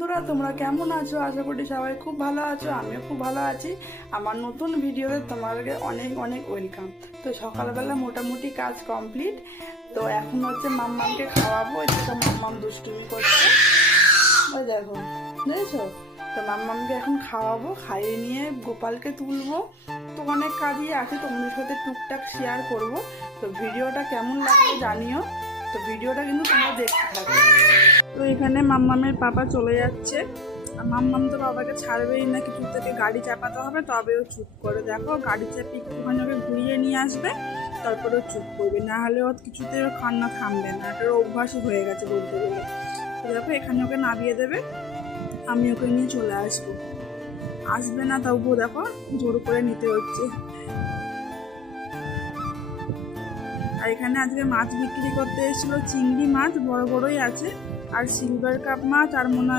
বন্ধুরা তোমরা কেমন আছো? আশা করি সবাই খুব ভালো আছো, আমিও খুব ভালো আছি। আমার নতুন ভিডিওতে তোমাদেরকে অনেক অনেক ওয়েলকাম। তো সকালবেলা মোটামুটি কাজ কমপ্লিট। তো এখন হচ্ছে মাম্মামকে খাওয়াবো। এটা মাম্মাম দুষ্টুমি করছে, ওই দেখো, বুঝেছো? তো মাম্মামকে এখন খাওয়াবো, খাইয়ে নিয়ে গোপালকে তুলবো। তো অনেক কাজই আছে, তোমাদের সাথে টুকটাক শেয়ার করব। তো ভিডিওটা কেমন লাগবে জানিও। তো ভিডিওটা কিন্তু তোমরা দেখতে থাকো। তো এখানে মাম্মামের পাপা চলে যাচ্ছে, আর মাম্মাম তো বাবাকে ছাড়বেই না, কিছু থেকে গাড়ি চাপাতে হবে তবেও চুপ করে। দেখো গাড়ি চাপি একটুখানি ওকে ঘুরিয়ে নিয়ে আসবে, তারপরেও চুপ করবে, না হলে ওর কিছুতে ওর কান্না থামবে না। একটা অভ্যাসই হয়ে গেছে বলতে গেলে। তো দেখো এখানে ওকে নামিয়ে দেবে, আমি ওকে নিয়ে চলে আসবো। আসবে না তবুও দেখো জোর করে নিতে হচ্ছে। আর এখানে আজকে মাছ বিক্রি করতে এসেছিল, চিংড়ি মাছ বড় বড়ই আছে, আর সিলভার কাপ মাছ, আর মনে হয়